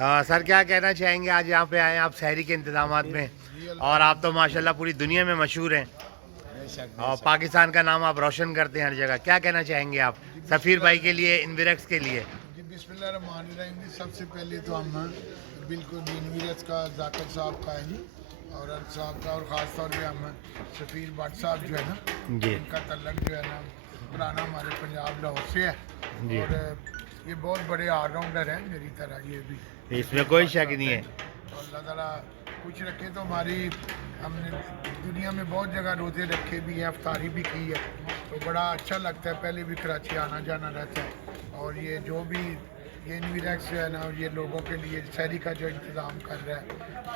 Sir क्या कहना चाहेंगे, आज यहाँ पे आए हैं आप सहरी के इंतजामात में, और आप तो माशाल्लाह पूरी दुनिया में मशहूर हैं और पाकिस्तान का नाम आप रोशन करते हैं हर जगह, क्या कहना चाहेंगे आप सफ़ीर भाई के लिए, इनविरेक्स के लिए? जी बिस्मिल्लाहिर्रहमानिर्रहीम जी। सबसे पहले तो हम बिल्कुल इनविरेक्स का जाकिर साहब का है जी, और अल साहब का, और ख़ास तौर पे हम सफ़ीर भट्ट साहब जो है ना, जी इनका तल्लक जो है ना पुराना हमारे पंजाब लाहौर से है। जी, और ये बहुत बड़े ऑलराउंडर हैं मेरी तरह, ये भी इसमें कोई शक नहीं है। तो अल्लाह ताला कुछ रखे तो हमारी, हमने दुनिया में बहुत जगह रोज़े रखे भी हैं, अफ्तारी भी की है, तो बड़ा अच्छा लगता है। पहले भी कराची आना जाना रहता है, और ये जो भी ये इनविरेक्स जो है ना, ये लोगों के लिए शहरी का जो इंतज़ाम कर रहा है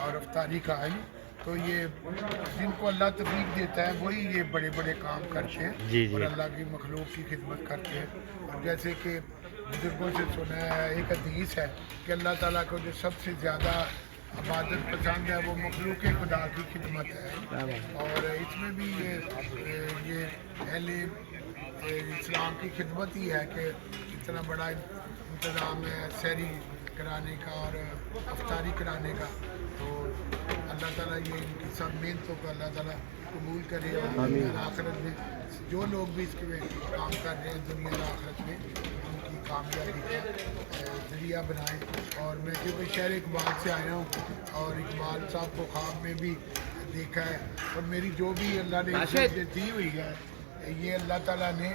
और अफ्तारी का है, तो ये जिनको अल्लाह तौफीक देता है वही ये बड़े बड़े काम करते हैं जी जी, और अल्लाह की मखलूक की खिदमत करते हैं। और जैसे कि बुजुर्गों से सुना है, एक हदीस है कि अल्लाह ताला को जो सबसे ज़्यादा इबादत पसंद है वो मखलूक खुदा की खिदमत है। और इसमें भी ये अहले इस्लाम की खिदमत ही है कि इतना बड़ा इंतज़ाम है सहरी कराने का और अफ्तारी कराने का। तो अल्लाह ताला ये इनकी सब मेहनतों को अल्लाह ताला कबूल करे, और दुनिया और आखिरत में जो लोग भी इसके में काम कर रहे हैं दुनिया और आखिरत में उनकी कामयाबी का ज़रिया बनाए। और मैं क्योंकि शहर इकबाल से आया हूँ और इकबाल साहब को ख्वाब में भी देखा है, और मेरी जो भी अल्लाह ने इज़्ज़त दी हुई है, ये अल्लाह ताला ने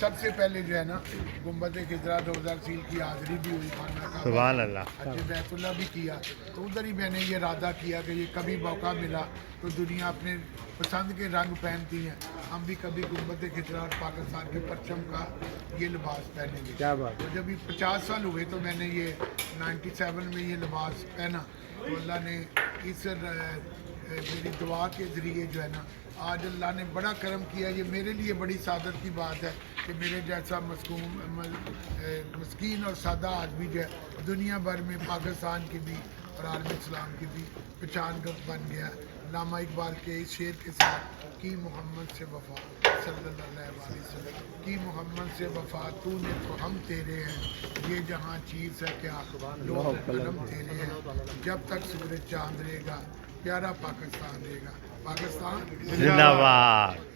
सबसे पहले जो है ना गुम्बद खिजरा 2000 की हाज़िरी भी हुई, खाना का सुभान अल्लाह। हज बैतुल्ला भी किया। तो उधर ही मैंने ये इरादा किया कि ये कभी मौका मिला तो दुनिया अपने पसंद के रंग पहनती है, हम भी कभी गुम्बद खिजरा और पाकिस्तान के परचम का ये लिबास पहनेंगे। क्या बात। तो जब ये 50 साल हुए तो मैंने ये 97 में ये लिबास पहना, तो अल्लाह ने इस मेरी दुआ के ज़रिए जो है ना आज अल्लाह ने बड़ा करम किया। ये मेरे लिए बड़ी सादत की बात है कि मेरे जैसा मस्कीन और सादा आदमी जो है दुनिया भर में पाकिस्तान की भी और आलम इस्लाम की भी पहचान बन गया। अल्लामा इकबाल के इस शेर के साथ की मोहम्मद से वफा सल्लल्लाहु अलैहि वसल्लम, की मोहम्मद से वफा तूने तो हम तेरे हैं, ये जहाँ चीज़ है क्या लोग कलम तेरे हैं, जब तक सूरज चांद रहेगा प्यारा पाकिस्तान रहेगा। पाकिस्तान जिंदाबाद।